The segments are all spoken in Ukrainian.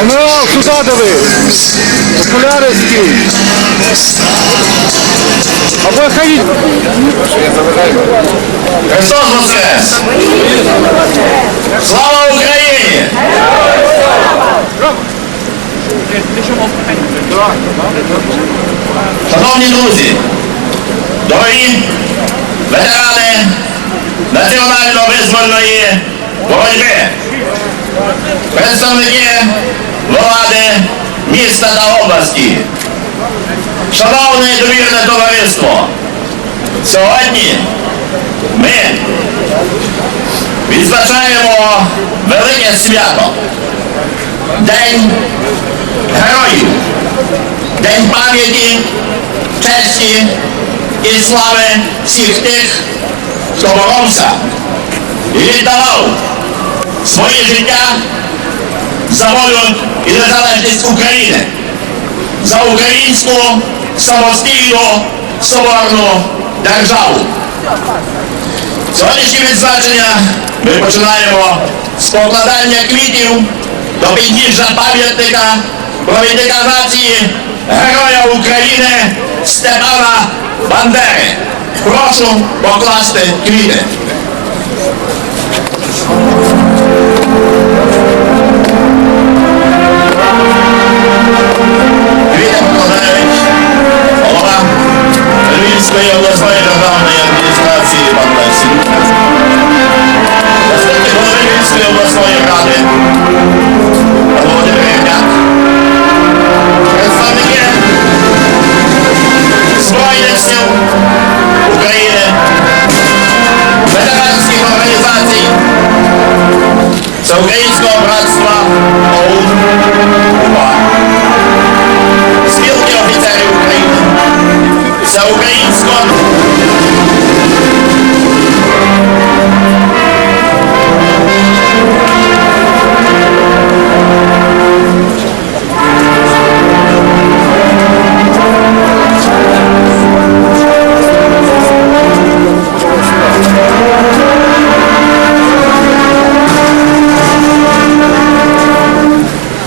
Генерал, сюди дивись! Окуляри скинь! Або ходіть! Христос Воскрес! Слава Україні! Шановні друзі, дорогі ветерани національно-визвольної боротьби, представники влади міста та області, шановне довірне товариство, сьогодні ми відзначаємо велике свято. День героїв, День пам'яті, честі і слави всіх тих, хто боровся і віддавав своє життя за волю і незалежність України, за українську самостійну соборну державу. Сьогоднішнє відзначення ми починаємо з покладання квітів до підніжжя пам'ятника провідника нації Героя України Степана Бандери. Прошу покласти квіти. Львівської обласної державної адміністрації пан Лесі. Заступник голови Львівської обласної ради пан Володимир Євняк. Представники Збройних сил України, ветеранських організацій, Всеукраїнського братства ОУН УПА, спілки офіцерів України,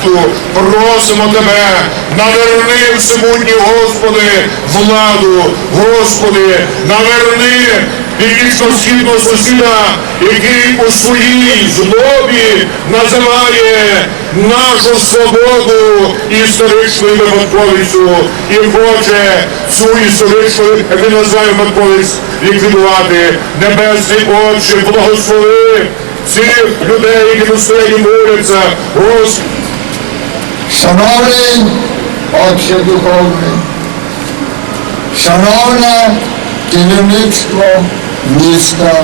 Всеукраїнського Просимо тебе, наверни всемутній Господи владу, Господи, наверни північно-східного сусіда, який у своїй злобі називає нашу свободу історичною випадковістю і хоче цю історичну, як називає випадковість, ліквідувати. Небесний Отче, благослови цих людей, які тут стоять і моляться. Господи, Шановний Отче Духовний, шановне керівництво міста,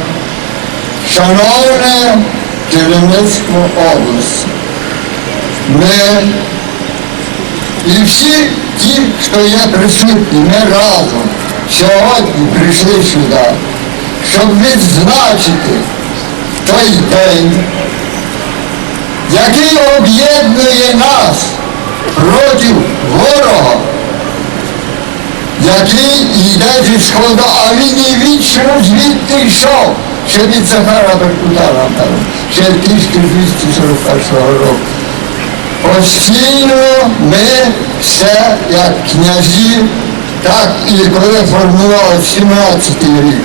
шановне керівництво області, ми і всі ті, хто є присутні, ми разом сьогодні прийшли сюди, щоб відзначити той день, який об'єднує нас проти ворога, який йде зі сходу, а він і вічно звідти йшов, ще від Захара Беркутара, там, ще 1241 року. Постійно ми все, як князі, так і коли формували 17-й рік.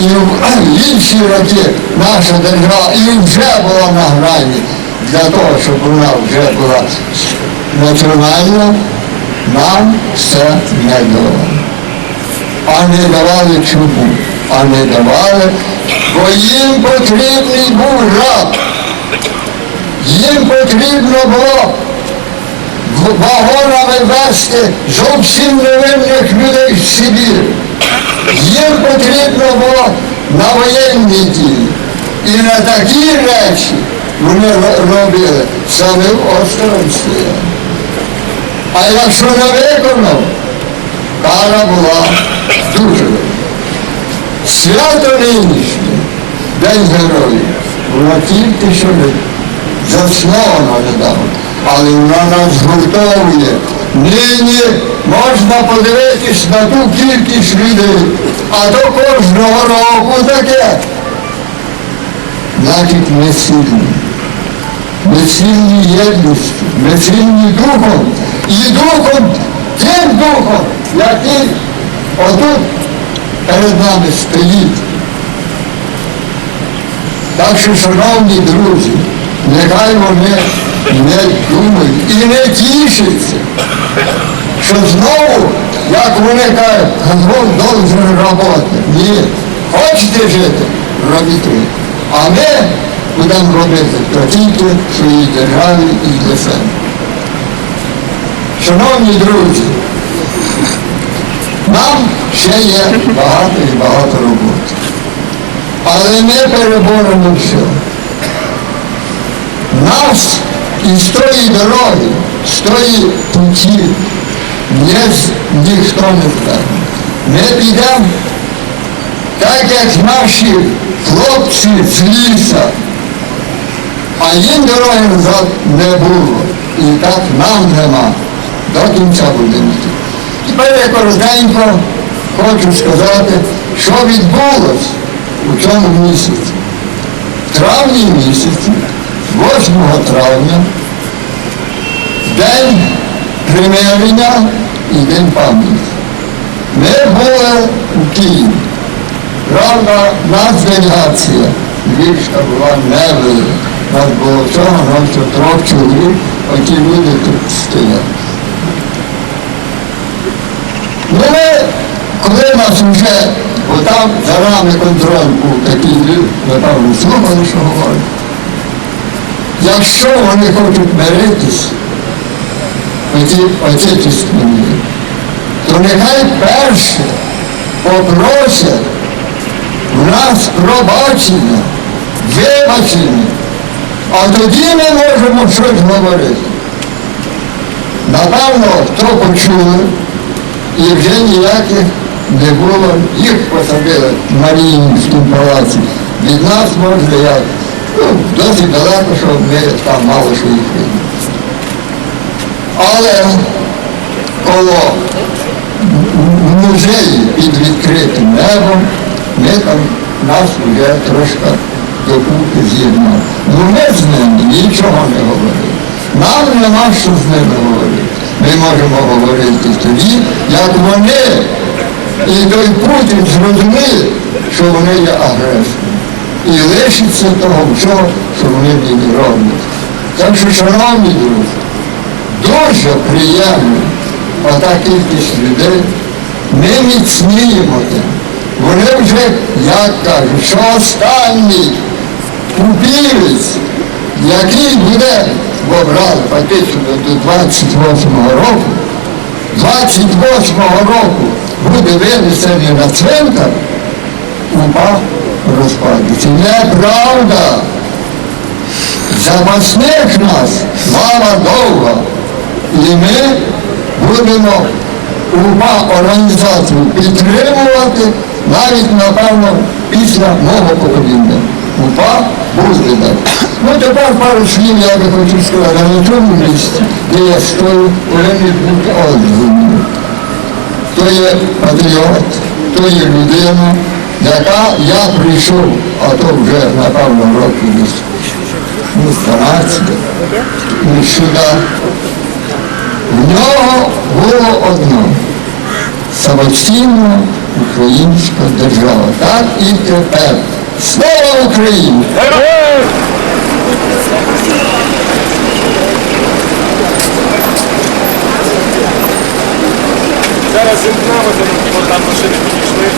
І в інші роки наша держава і вже була на грані для того, щоб вона вже була національна, нам все не давали. А не давали чому? а не давали, бо їм потрібний був раб. Їм потрібно було вагонами вести зовсім невинних людей в Сибір. Їм потрібно було на воєнні дії. І на такі речі ро- робили саме осторонь стояли. А якщо не виконав, кара була дуже. велика. Свято нинішнє, День Героїв, воно тільки що не засновано недавно, але воно нас гуртовує. Нині можна подивитись на ту кількість людей, а то кожного року таке. Значить, ми сильні. Сильні єдністю, сильні духом. І духом, тим духом, який отут перед нами стоїть. Так що, шановні друзі, нехай вони не думають і не тішаться, що знову, як вони кажуть, Газбон должен роботи. Ні, хочете жити, робіть ви. А ми будемо робити то своїй державі і для себе. Шановні друзі, нам ще є багато і багато роботи. Але ми переборемо все. Нас із тої дороги, з тої путі ніхто не зверне. Ми підемо так, як наші хлопці з ліса, а їм дороги назад не було. І так нам нема. До кінця будемо йти. Тепер я коротенько хочу сказати, що відбулось у цьому місяці. В травні місяці, 8 травня, день примирення і день пам'яті. Ми були у Києві. Правда, нас делегація Львівська була невелика. Нас було цього року трьох чоловік, оті люди тут стоять. Ну коли нас вже, бо там за нами контроль був такий, люди, напевно, слухали, що говорять. Якщо вони хочуть миритись, оті отечественні, то нехай перше попросять у нас пробачення, вибачення, а тоді ми можемо щось говорити. Напевно, хто почули, і вже ніяких не було, їх посадили в Маріїнському палаці. Від нас може як, ну, досить далеко, що ми там мало що їх видно. Але коло музеї під відкритим небом, ми там нас вже трошки докупи з'єднали. Ну ми з ними нічого не говорили. Нам нема що з ними говорити. Ми можемо говорити тоді, як вони і той Путін зрозуміє, що вони є агресором. І лишиться того всього, що вони нині роблять. Так що, шановні друзі, дуже приємно ота кількість людей. Ми міцніємо. Вони вже, як кажуть, що останній купівець, який буде, бо брали фактично до 28-го року, 28-го року буде винесений на цвинтар, упав розпадеться. Неправда. Запасних нас слава довга. І ми будемо УПА організацію підтримувати навіть, напевно, після мого покоління. УПА буде так. Ну тепер пару слів я би хочу сказати, на тому місці, де я стою, повинні бути отзивні. То є патріот, то є людина, яка я прийшов, а то вже, напевно, років десь ну, 12, ну, сюди. В нього було одно самостійна українська держава. Так і тепер. Слава Україні! Зараз зімкнемо, бо там машини підійшли.